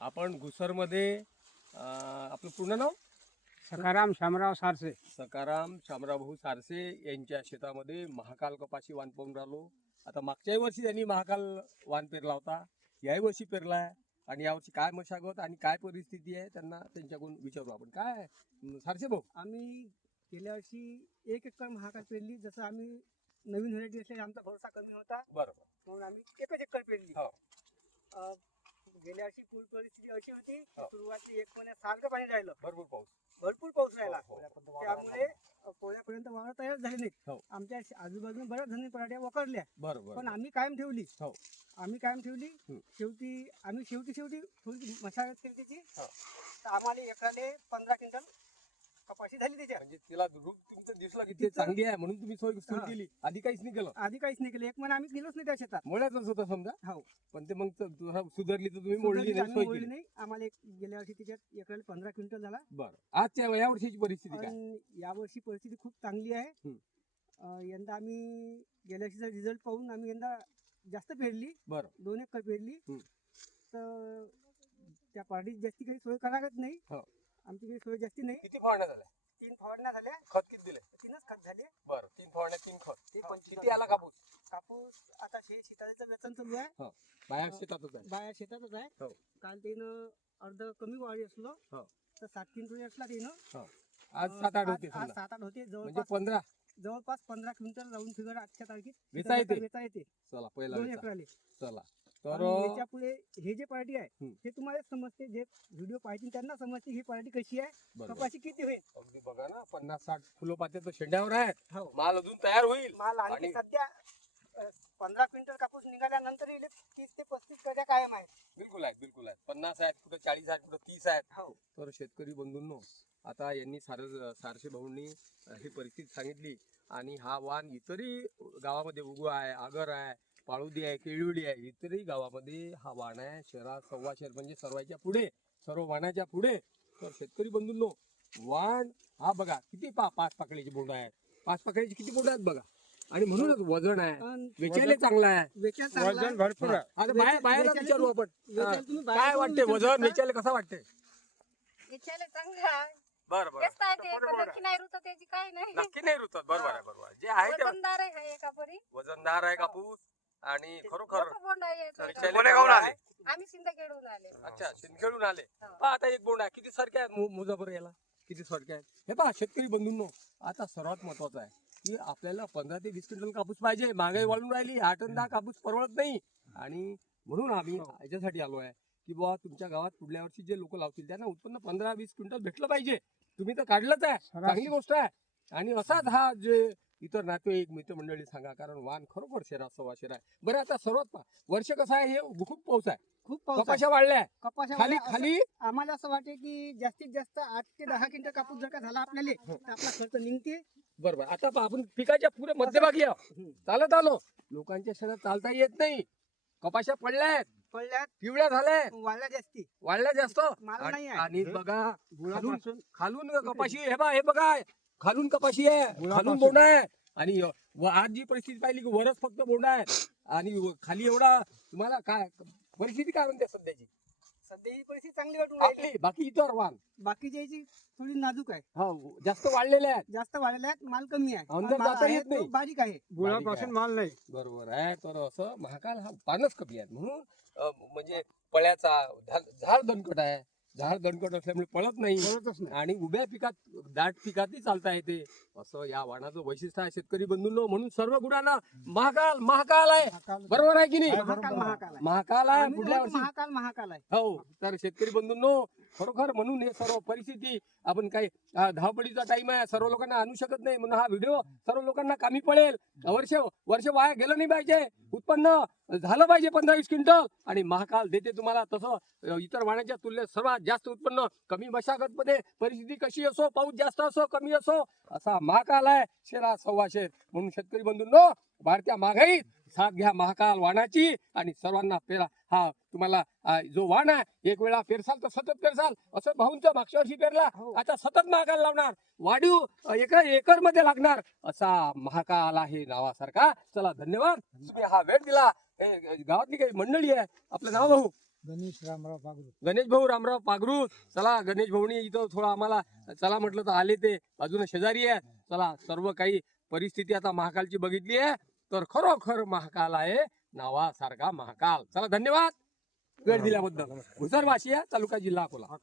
आपण घुसरमध्ये आपलं पूर्ण नाव? सकाराम शामराव सारसे. सकाराम शामराव भाऊ सारसे यांच्या शेतामध्ये महाकाल कपाशी वाण पाहून राहिलो. आता मागच्याही वर्षी त्यांनी महाकाल वाण पेरला होता. याही वर्षी पेरलाय आणि यावर्षी काय मशागत आणि काय परिस्थिती आहे त्यांना त्यांच्याकडून विचारू आपण. काय आहे? सारसे भाऊ. आम्ही गेल्या वर्षी एक एकर महाकाल पेरली. जसं आम्ही नवीन व्हरायटी असल्याने आमचा भरोसा कमी होता बरोबर. म्हणून आम्ही एकच एकर पेरली. हो. गेल्या वर्षी पूर परिस्थिती अशी होती हो. सुरुवाती एक महिन्यात सारखं पाणी राहिलं भरपूर पाऊस भरपूर पाऊस राहिला हो, हो. त्यामुळे अं, पोळ्यापर्यंत वावर तयार झाले नाहीत हो. आमच्या आजूबाजूला बऱ्याच जणी पराठ्या वकरल्या बरोबर पण आम्ही कायम ठेवली हो. आम्ही कायम ठेवली हं. शेवटी आम्ही शेवटी शेवटी थोडी मशागत केली त्याची हो. तर आम्हाला एकराले पंधरा क्विंटल कपाशी झाली त्याच्यात? म्हणजे तिला रूप तुमचं दिसलं की ते चांगली आहे म्हणून तुम्ही सोय सुरू हा. केली. आधी काहीच नाही केलं. आधी काहीच नाही केलं. एक महिना आम्ही गेलोच नाही त्या शेतात. मोळ्याच होतं समजा. हो. पण ते मग त- सुधारली तर तुम्ही मोडली नाही सोय केली. नाही. आम्हाला एक गेल्या वर्षी त्याच्यात एकराला पंधरा क्विंटल झाला. बरं. आजच्या या वर्षीची परिस्थिती काय? पण यावर्षी परिस्थिती खूप चांगली आहे. अं, यंदा आम्ही गेल्या वर्षीचा रिझल्ट पाहून आम्ही यंदा जास्त पेरली. बरं. दोन एकर पेरली. तर त्या पार्टीत जास्ती काही सोय करायलाच नाही. हो. आमची काही सोय जास्ती नाही. किती फवारण्या झाल्या? तीन फवारण्या झाल्या. खत किती दिले? तीनच खत झाले. बरं तीन फवारण्या तीन खत. ते किती आला कापूस? कापूस आता शे शेताचं वेतन चालू आहे. बाया शेतातच आहे. बाया शेतातच आहे. हो. काल त्यानं अर्ध कमी वाढी असलो हो. तर सात क्विंटल असला त्यानं. आज सात आठ होते आज समजा. सात आठ होते. म्हणजे जवळपास पंधरा. जवळपास पंधरा क्विंटल राऊंड फिगर आजच्या तारखेत वेचा येते वेचा येते चला पहिला दोन वेचा. एकराले. चला. तर याच्यापुढे हे जे पार्टी आहे हं. हे तुम्हाला समजते जे व्हिडिओ पाहिजे त्यांना समजते ही पार्टी कशी आहे. कपाशी किती होईल? अगदी बघा ना पन्नास साठ फुलं पाते तर शेंड्यावर आहे हो. माल अजून तयार होईल. माल आणि- सध्या पंधरा क्विंटल कापूस निघाल्यानंतर तीस ते पस्तीस पेट्या कायम आहेत. बिलकुल आहेत बिलकुल आहेत. पन्नास आहेत कुठं चाळीस आहेत कुठं तीस आहेत. हो. तर शेतकरी बंधूंनो आता यांनी सार सारसे भाऊंनी ही परिस्थिती सांगितली. आणि हा वाण इतरही गावामध्ये उगू आहे आगर आहे पाळुदी आहे केळवडी आहे इतरही गावामध्ये हा वाण आहे. शहरात सव्वा शहर म्हणजे सर्वांच्या पुढे सर्व वाणाच्या पुढे. तर शेतकरी बंधूंनो वाण हा बघा किती पा पाच पाकळीची बोंड आहे. पाच पाकळीची किती बोंड आहेत बघा? आणि म्हणूनच वजन आहे. वेचायला चांगला आहे. वजन. भरपूर आहे. आता बायाला वेचायला विचारू आपण. बाहेर काय वाटते वजन. वेचायला कसं वाटते बरं नक्की नाही रुत त्याची काय नाही. नक्की नाही रुतत. बरोबर आहे बरोबर. जे आहे ते वजनदार आहे हा एका परी? वजनदार आहे कापूस आणि खरोखर. आम्ही आले. अच्छा शिंदखेडून आले. हो. पहा आता एक बोंड आहे. किती सारखे आहेत मु- मुजफ्फर याला? किती सारखे आहेत? हे पहा शेतकरी बंधूंनो आता सर्वात महत्वाचं आहे की आपल्याला पंधरा ते वीस क्विंटल कापूस पाहिजे. महागाई वाढून राहिली आठ आणि दहा कापूस परवडत नाही. आणि म्हणून आम्ही याच्यासाठी आलो आहे की बुवा तुमच्या गावात पुढल्या वर्षी जे लोक लावतील त्यांना उत्पन्न पंधरा वीस क्विंटल भेटलं पाहिजे. तुम्ही तर काढलंच आहे. चांगली गोष्ट आहे. आणि असाच हा जे इतर नातेवाईक मित्रमंडळी सांगा कारण वाण खरोखर शेरा सव्वा शेरा आहे बरं आता सर्वात पहा, वर्ष कसं आहे हे खूप पाऊस आहे. खूप पाऊस आहे. कपाशा वाढल्या कपाशा खाली खाली? असं- आम्हाला असं वाटते की जास्तीत जास्त आठ ते दहा क्विंटल कापूस जर का झाला आपल्याला तर आपला खर्च निघते. बरोबर. आता पहा, आपण पिकाच्या पुढे मध्यभागी आहोत. चालत आलो. लोकांच्या शरीरात चालता येत नाही. कपाशा पडल्या आहेत. पडल्यात. पिवळ्या झाल्या आहेत, वाढल्या जास्ती. वाढल्या जास्त. माल आणि नाही आहे. आणि बघा खालून खालून कपाशी हे बा हे बघा. खालून कपाशी आहे खालून. बोंड आहे. आणि व- आज जी परिस्थिती पाहिली की वरच फक्त बोंड आहे. आणि व- खाली एवढा तुम्हाला काय परिस्थिती काय म्हणते सध्याची? सध्या ही परिस्थिती चांगली वाटून राहिली. आपली बाकी इतर वाण बाकीच्या याची थोडी नाजूक आहे. हो जास्त वाढलेले आहेत. जास्त वाढलेल्या आहेत माल कमी आहे. अंदर माल जाता आहे येत तो नाही. बारीक आहे. गुळापासून माल नाही. बरोबर आहे. तर असं महाकाल हा पानच कमी आहे म्हणून अं, म्हणजे पळ्याचा झा- झाड दणकट आहे. झाड दणकट असल्यामुळे पळत नाही. कळतच नाही. आणि उभ्या पिकात दाट पिकातही चालता येते. असं या वाणाचं वैशिष्ट्य आहे शेतकरी बंधूंनो म्हणून सर्व गुणांना महाकाल महाकाल आहे. बरोबर आहे की नाही? महाकाल. महाकाल आहे. पुढल्या वर्षी. महाकाल महाकाल आहे. हो तर शेतकरी बंधूंनो खरोखर म्हणून हे सर्व परिस्थिती आपण काही धावपडीचा टाइम आहे सर्व लोकांना आणू शकत नाही. म्हणून हा व्हिडिओ सर्व लोकांना कामी पडेल वर्ष वर्ष वाया गेलं नाही पाहिजे. उत्पन्न झालं पाहिजे पंधरा वीस क्विंटल. आणि महाकाल देते तुम्हाला. तसं इतर वाण्याच्या तुलनेत सर्वात जास्त उत्पन्न कमी मशागत मध्ये परिस्थिती कशी असो पाऊस जास्त असो कमी असो असा महाकाल आहे. शेरा सव्वा शेर म्हणून शेतकरी बंधूंनो वाढत्या महागाईत साथ घ्या महाकाल वाणाची. आणि सर्वांना पेरा. हा तुम्हाला जो वाण आहे एक वेळा पेरसाल तर सतत पेरसाल असं भाऊंच मागच्या वर्षी पेरला हो. आता सतत महाकाल लावणार. वाढीव एक एकरमध्ये लागणार. असा महाकाल आहे नावासारखा चला धन्यवाद. तुम्ही हा वेळ दिला. हे गावातली काही मंडळी आहे. आपलं नाव भाऊ? गणेश रामराव पागरू. गणेश भाऊ रामराव पागरू. चला गणेश भाऊनी इथं थोडा आम्हाला चला म्हटलं तर आले ते. अजून शेजारी आहे. चला सर्व काही परिस्थिती आता महाकालची बघितली आहे. तर खरोखर महाकाल आहे. नावासारखा महाकाल. चला धन्यवाद. वेळ दिल्याबद्दल. भुसर तालुका जिल्हा अकोला.